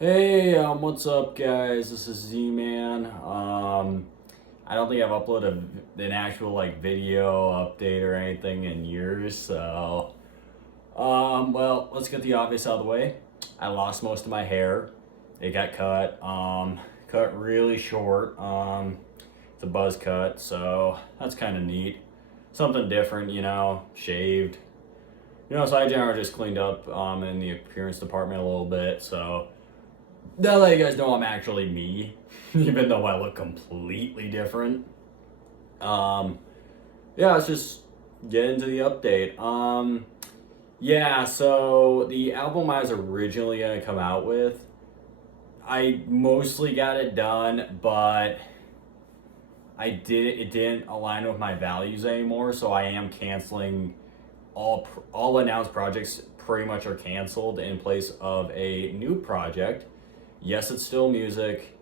Hey, what's up, guys? This is Z-Man. I don't think I've uploaded an actual video update or anything in years, so well, let's get the obvious out of the way. I lost most of my hair. It got cut really short. It's a buzz cut, so that's kind of neat. Something different, shaved. So I generally just cleaned up in the appearance department a little bit, so now that you guys know I'm actually me, even though I look completely different. Um, yeah, let's just get into the update. Yeah, so the album I was originally gonna come out with, I mostly got it done, but it didn't align with my values anymore, so I am canceling all announced projects. Pretty much are canceled in place of a new project. Yes, it's still music.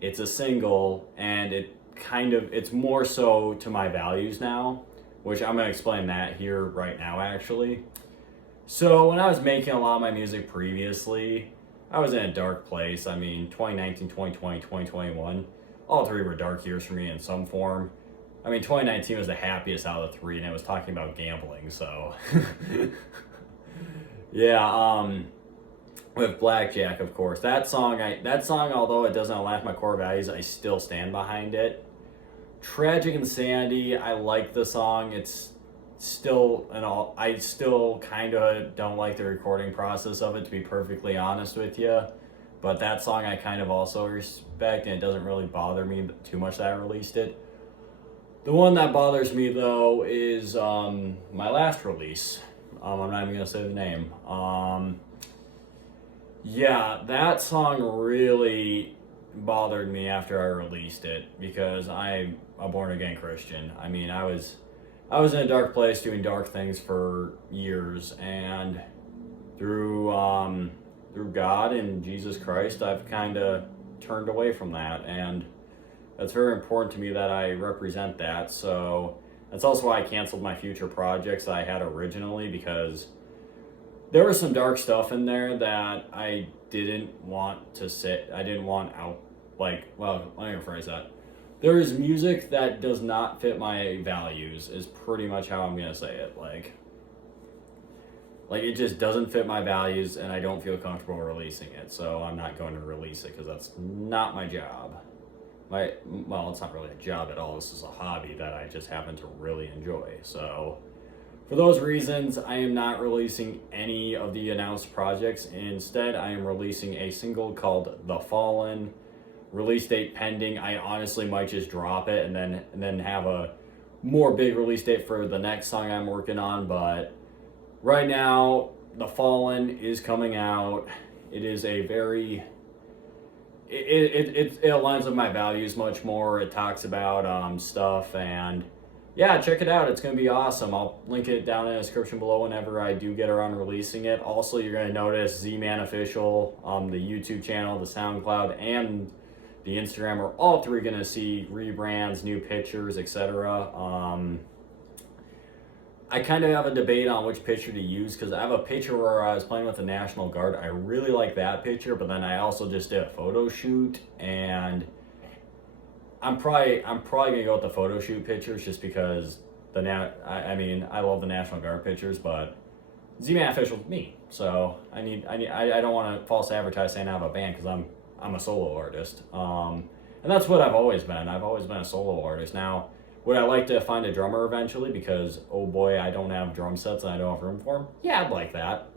It's a single, and it's more so to my values now, which I'm gonna explain that here right now actually. So when I was making a lot of my music previously, I was in a dark place. I mean, 2019, 2020, 2021, all three were dark years for me in some form. I mean, 2019 was the happiest out of the three, and it was talking about gambling, so yeah, with Blackjack, of course. That song, although it doesn't align with my core values, I still stand behind it. Tragic Insanity, I like the song. It's still an all. I still kind of don't like the recording process of it, to be perfectly honest with you. But that song I kind of also respect, and it doesn't really bother me too much that I released it. The one that bothers me though is my last release. I'm not even gonna say the name. Yeah, that song really bothered me after I released it because I'm a born again Christian. I mean, I was in a dark place doing dark things for years, and through God and Jesus Christ, I've kind of turned away from that, and that's very important to me that I represent that. So that's also why I canceled my future projects that I had originally, because there was some dark stuff in there that I didn't want to sit. I didn't want out. Well, let me rephrase that. There is music that does not fit my values. Is pretty much how I'm gonna say it. Like it just doesn't fit my values, and I don't feel comfortable releasing it. So I'm not going to release it because that's not my job. Well, it's not really a job at all. This is a hobby that I just happen to really enjoy. So for those reasons, I am not releasing any of the announced projects. Instead, I am releasing a single called The Fallen. Release date pending. I honestly might just drop it and then have a more big release date for the next song I'm working on. But right now, The Fallen is coming out. It is a very it aligns with my values much more. It talks about stuff, and yeah, check it out. It's gonna be awesome. I'll link it down in the description below whenever I do get around releasing it. Also, you're gonna notice Z-Man Official, the YouTube channel, the SoundCloud, and the Instagram are all three gonna see rebrands, new pictures, etc. I kind of have a debate on which picture to use because I have a picture where I was playing with the National Guard. I really like that picture, but then I also just did a photo shoot, and I'm probably gonna go with the photo shoot pictures just because I mean I love the National Guard pictures, but Z-Man Official's me, so I don't want to false advertise saying I have a band because I'm a solo artist, and that's what I've always been. I've always been a solo artist. Now, would I like to find a drummer eventually? Because oh boy, I don't have drum sets and I don't have room for them. Yeah, I'd like that.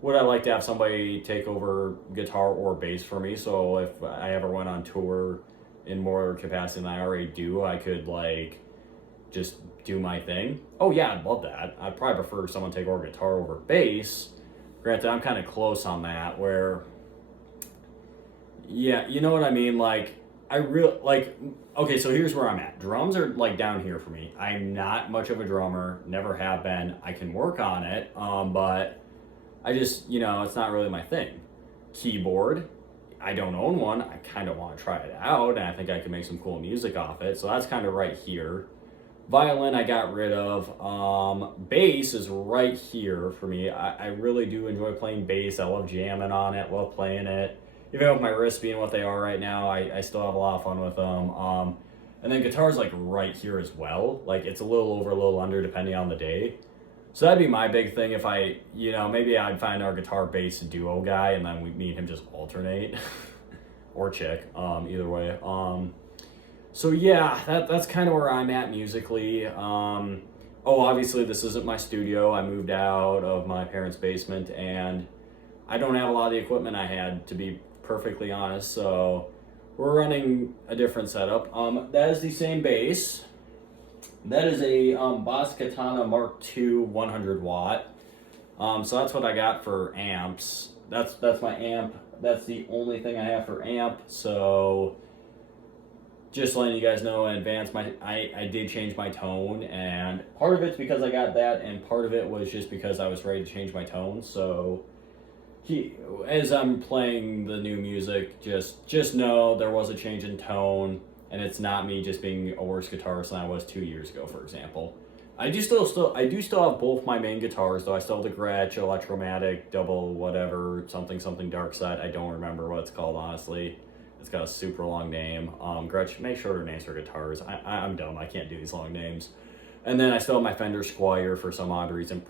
Would I like to have somebody take over guitar or bass for me? So if I ever went on tour in more capacity than I already do, I could just do my thing. Oh yeah, I'd love that. I'd probably prefer someone take over guitar over bass. Granted, I'm kind of close on that. Where, yeah, you know what I mean. I really like. Okay, so here's where I'm at. Drums are down here for me. I'm not much of a drummer. Never have been. I can work on it, but I just it's not really my thing. Keyboard, I don't own one. I kind of want to try it out, and I think I can make some cool music off it. So that's kind of right here. Violin, I got rid of. Bass is right here for me. I really do enjoy playing bass. I love jamming on it. Love playing it. even with my wrists being what they are right now, I still have a lot of fun with them. And then guitar's like right here as well. Like it's a little over, a little under, depending on the day. So that'd be my big thing if I, maybe I'd find our guitar bass duo guy and then me and him just alternate. Or chick, either way. So yeah, that's kind of where I'm at musically. Obviously this isn't my studio. I moved out of my parents' basement and I don't have a lot of the equipment I had, to be perfectly honest. So we're running a different setup. That is the same bass. That is a Boss Katana Mark II 100 watt. So that's what I got for amps. That's my amp. That's the only thing I have for amp. So just letting you guys know in advance, I did change my tone, and part of it's because I got that, and part of it was just because I was ready to change my tone. So as I'm playing the new music, just know there was a change in tone. And it's not me just being a worse guitarist than I was 2 years ago, for example. I do still have both my main guitars, though. I still have the Gretsch Electromatic double whatever something dark side. I don't remember what it's called, honestly. It's got a super long name. Gretsch, make shorter names for guitars. I'm dumb. I can't do these long names. And then I still have my Fender Squier for some odd reason.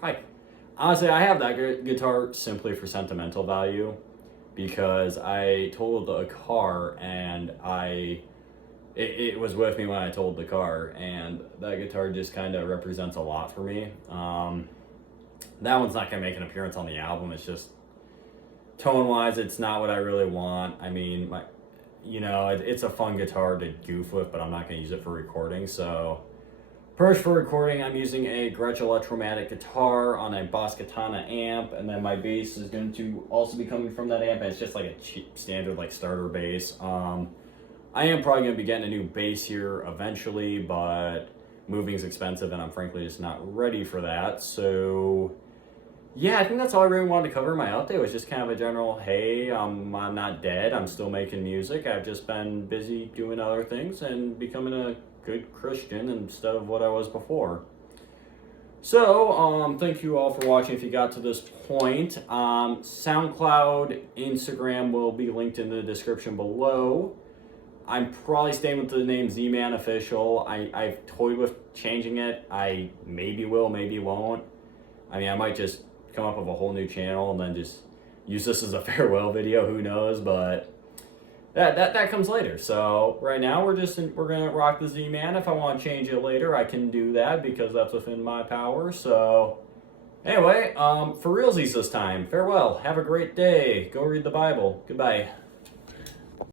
Honestly, I have that guitar simply for sentimental value, because I totaled the car and it was with me when I totaled the car, and that guitar just kind of represents a lot for me. That one's not going to make an appearance on the album. It's just, tone-wise, it's not what I really want. I mean, it's a fun guitar to goof with, but I'm not going to use it for recording. So, first for recording, I'm using a Gretsch Electromatic guitar on a Boss Katana amp, and then my bass is going to also be coming from that amp, and it's just like a cheap, standard, like, starter bass. I am probably going to be getting a new bass here eventually, but moving's expensive and I'm frankly just not ready for that. So yeah, I think that's all I really wanted to cover in my update, was just kind of a general, hey, I'm not dead, I'm still making music. I've just been busy doing other things and becoming a good Christian instead of what I was before. So, thank you all for watching if you got to this point. SoundCloud, Instagram will be linked in the description below. I'm probably staying with the name Z-Man Official. I've toyed with changing it. I maybe will, maybe won't. I mean, I might just come up with a whole new channel and then just use this as a farewell video. Who knows? But that comes later. So right now we're gonna rock the Z-Man. If I want to change it later, I can do that because that's within my power. So anyway, for realsies this time. Farewell. Have a great day. Go read the Bible. Goodbye.